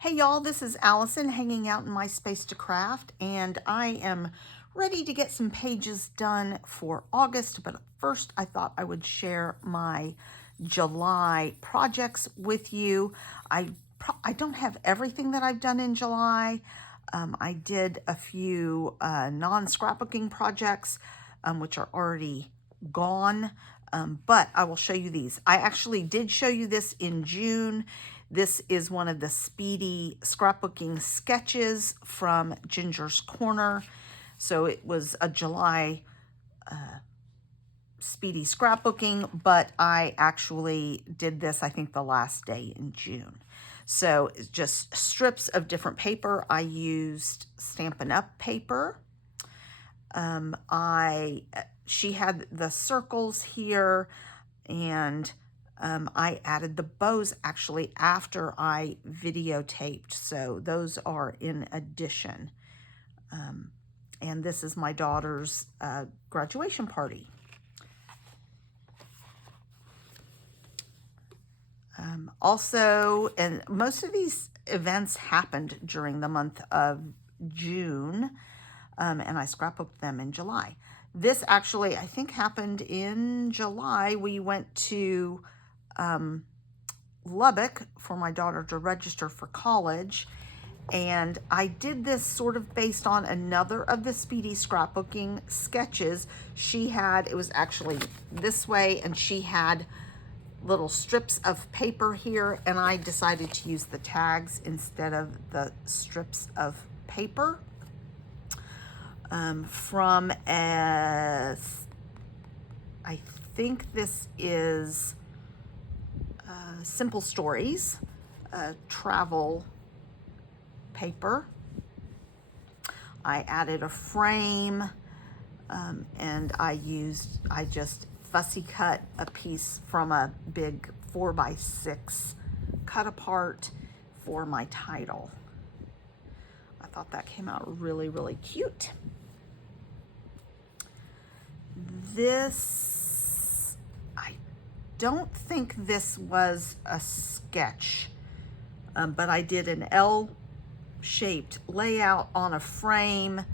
Hey y'all, this is Allison hanging out in my space to craft, and I am ready to get some pages done for August, but first I thought I would share my July projects with you. I don't have everything that I've done in July. I did a few non-scrapbooking projects, which are already gone. But I will show you these. I actually did show you this in June. This is one of the Speedy scrapbooking sketches from Ginger's Corner. So it was a July Speedy scrapbooking, but I actually did this, I think, the last day in June. So it's just strips of different paper. I used Stampin' Up! Paper. She had the circles here, and I added the bows actually after I videotaped, so those are in addition. And this is my daughter's graduation party. Also, and most of these events happened during the month of June, and I scrapbooked them in July. This actually, I think, happened in July. We went to Lubbock for my daughter to register for college, and I did this sort of based on another of the Speedy scrapbooking sketches. She had, it was actually this way, and she had little strips of paper here, and I decided to use the tags instead of the strips of paper. From a, I think this is Simple Stories, travel paper. I added a frame, and I just fussy cut a piece from a big 4x6 cut apart for my title. I thought that came out really, really cute. This, I don't think this was a sketch, but I did an L-shaped layout on a frame.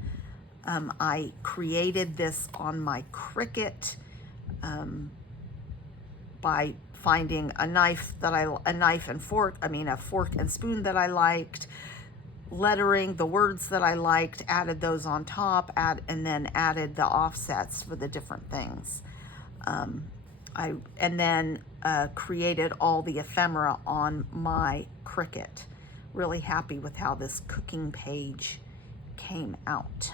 I created this on my Cricut by finding a fork and spoon that I liked, lettering the words that I liked, added those on top, and then added the offsets for the different things. Created all the ephemera on my Cricut. Really happy with how this cooking page came out.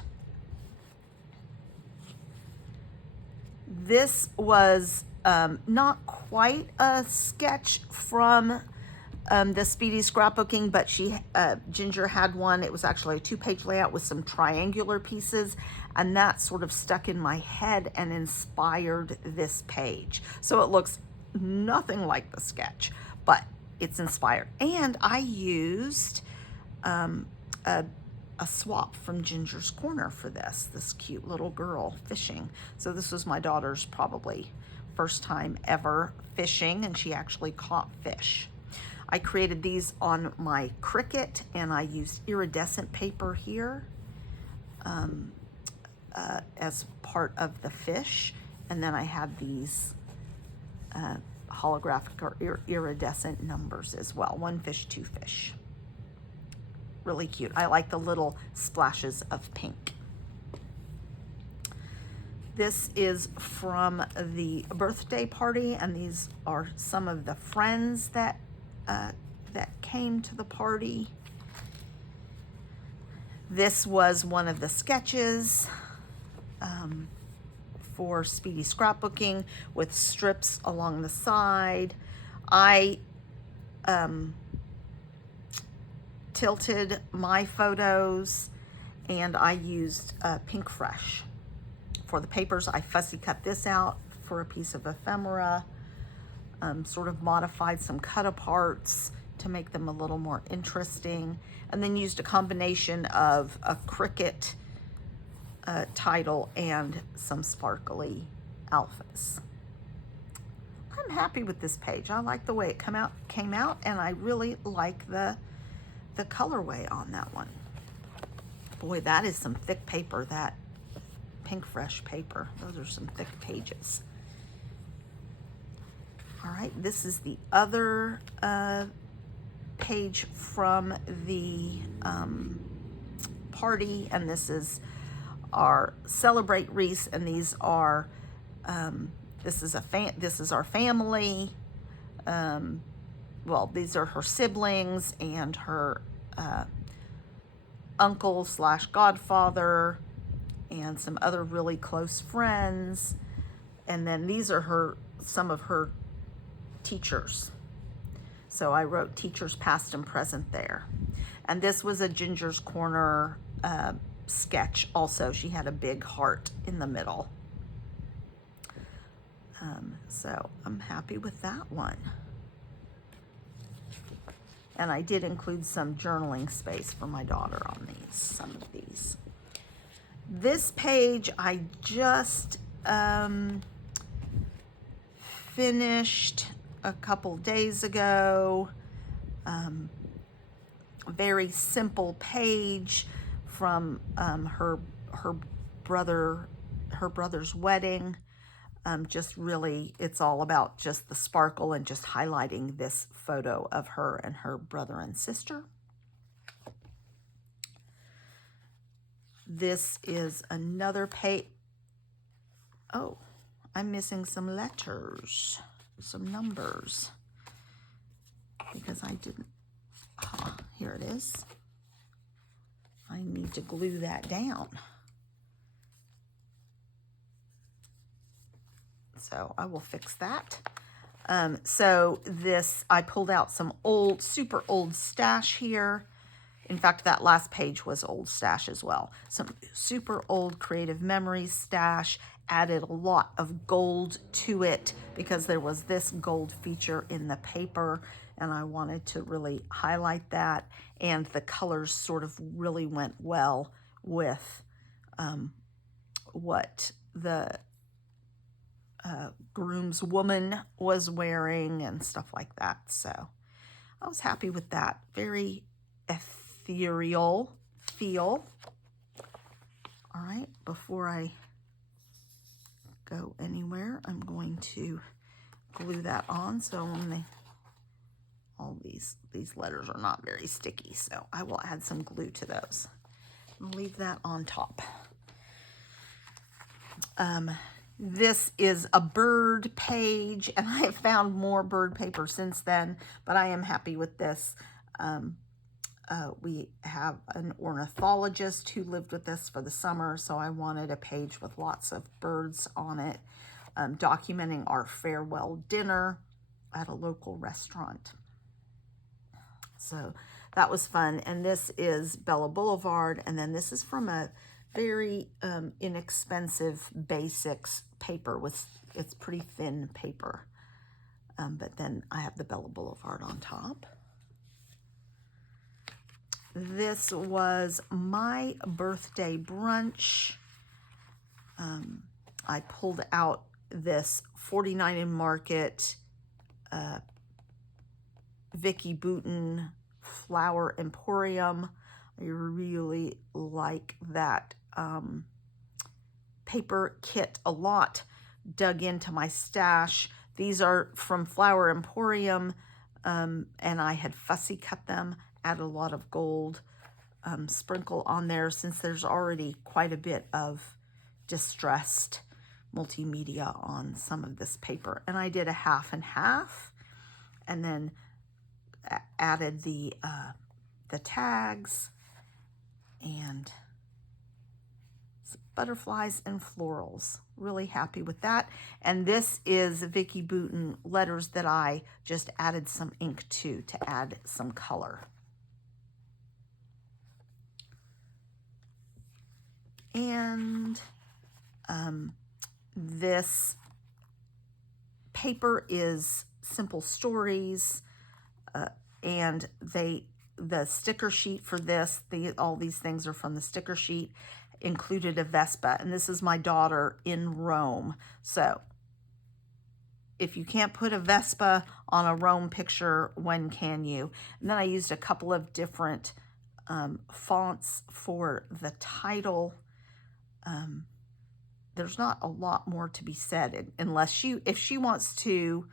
This was not quite a sketch from the Speedy scrapbooking, but Ginger had one. It was actually a 2-page layout with some triangular pieces, and that sort of stuck in my head and inspired this page. So it looks nothing like the sketch, but it's inspired. And I used a swap from Ginger's Corner for this cute little girl fishing. So this was my daughter's probably first time ever fishing, and she actually caught fish. I created these on my Cricut, and I used iridescent paper here as part of the fish. And then I had these holographic or iridescent numbers as well. 1 fish, 2 fish. Really cute. I like the little splashes of pink. This is from the birthday party, and these are some of the friends that came to the party. This was one of the sketches for Speedy scrapbooking with strips along the side. I tilted my photos, and I used Pink Fresh for the papers. I fussy cut this out for a piece of ephemera, sort of modified some cut aparts to make them a little more interesting, and then used a combination of a Cricut title and some sparkly alphas. I'm happy with this page. I like the way it came out, and I really like the the colorway on that one. Boy, that is some thick paper, that Pinkfresh paper. Those are some thick pages. All right, this is the other page from the party, and this is our Celebrate Reese, and these are this is our family. Well, these are her siblings and her uncle / godfather and some other really close friends. And then these are some of her teachers. So I wrote teachers past and present there. And this was a Ginger's Corner sketch also. She had a big heart in the middle. So I'm happy with that one. And I did include some journaling space for my daughter on some of these. This page I just finished a couple days ago. Very simple page from her brother's wedding. Just really, it's all about just the sparkle and just highlighting this photo of her and her brother and sister. This is another page. Oh, I'm missing some letters, some numbers, because I didn't. Here it is. I need to glue that down. So I will fix that. So this, I pulled out some old, super old stash here. In fact, that last page was old stash as well. Some super old Creative Memories stash. Added a lot of gold to it because there was this gold feature in the paper, and I wanted to really highlight that. And the colors sort of really went well with what the groomswoman was wearing and stuff like that. So I was happy with that. Very ethereal feel. All right, before I go anywhere, I'm going to glue that on. So when all these letters are not very sticky, so I will add some glue to those. I'll leave that on top. This is a bird page, and I have found more bird paper since then, but I am happy with this. We have an ornithologist who lived with us for the summer, so I wanted a page with lots of birds on it, documenting our farewell dinner at a local restaurant. So that was fun. And this is Bella Boulevard, and then this is from a very inexpensive basics paper. It's pretty thin paper, but then I have the Bella Boulevard on top. This was my birthday brunch. I pulled out this 49 in Market Vicki Boutin Flower Emporium. I really like that paper kit a lot. Dug into my stash. These are from Flower Emporium, and I had fussy cut them, add a lot of gold sprinkle on there since there's already quite a bit of distressed multimedia on some of this paper. And I did a half and half, and then added the tags and butterflies and florals. Really happy with that. And this is Vicki Boutin letters that I just added some ink to add some color. And this paper is Simple Stories, and the sticker sheet for this, all these things are from the sticker sheet, included a Vespa, and this is my daughter in Rome. So if you can't put a Vespa on a Rome picture, when can you? And then I used a couple of different fonts for the title. There's not a lot more to be said unless if she wants to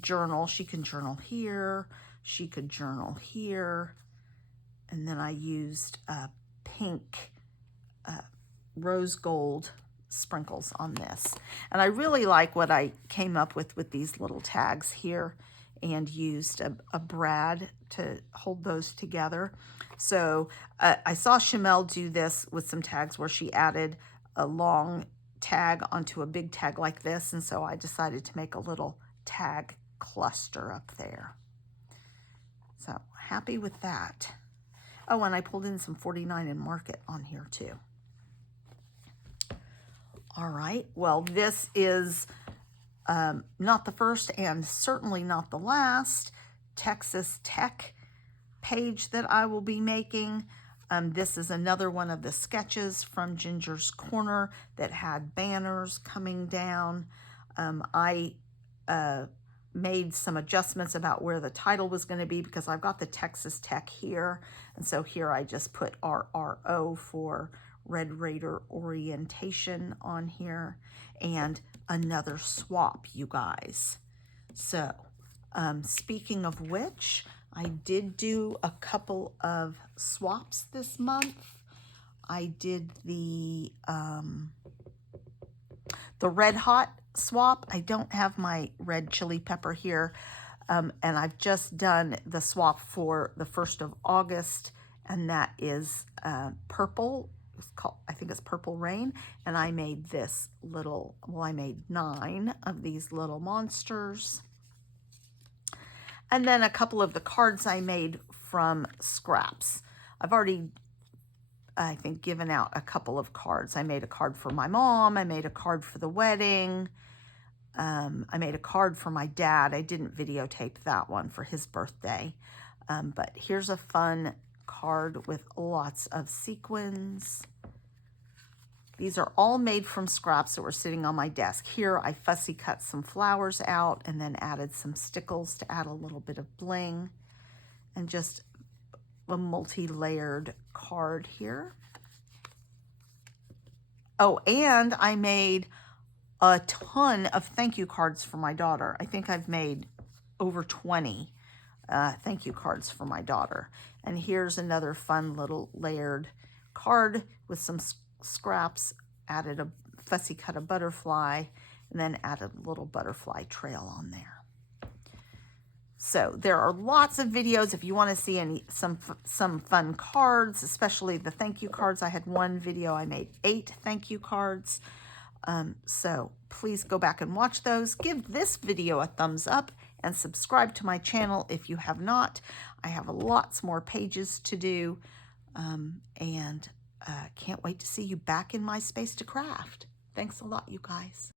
journal, she can journal here. She could journal here. And then I used pink rose gold sprinkles on this. And I really like what I came up with these little tags here, and used a brad to hold those together. So I saw Shamel do this with some tags where she added a long tag onto a big tag like this, and so I decided to make a little tag cluster up there. So happy with that. Oh, and I pulled in some 49 and Market on here too. All right, well, this is not the first and certainly not the last Texas Tech page that I will be making. This is another one of the sketches from Ginger's Corner that had banners coming down. I made some adjustments about where the title was going to be because I've got the Texas Tech here. And so here I just put RRO for Red Raider Orientation on here, and another swap, you guys. So speaking of which, I did do a couple of swaps this month. I did the Red Hot swap. I don't have my red chili pepper here, and I've just done the swap for the 1st of August, and that is purple. It's called, I think it's Purple Rain, and I made this little, well, I made 9 of these little monsters. And then a couple of the cards I made from scraps. I've already, I think, given out a couple of cards. I made a card for my mom. I made a card for the wedding. I made a card for my dad. I didn't videotape that one for his birthday. But here's a fun card with lots of sequins. These are all made from scraps that were sitting on my desk. Here I fussy cut some flowers out and then added some stickles to add a little bit of bling, and just a multi-layered card here. Oh, and I made a ton of thank you cards for my daughter. I think I've made over 20 thank you cards for my daughter. And here's another fun little layered card with some scraps, added a fussy cut of butterfly, and then added a little butterfly trail on there. So there are lots of videos if you want to see some fun cards, especially the thank you cards. I had one video, I made 8 thank you cards. So please go back and watch those. Give this video a thumbs up and subscribe to my channel if you have not. I have lots more pages to do, and can't wait to see you back in my space to craft. Thanks a lot, you guys.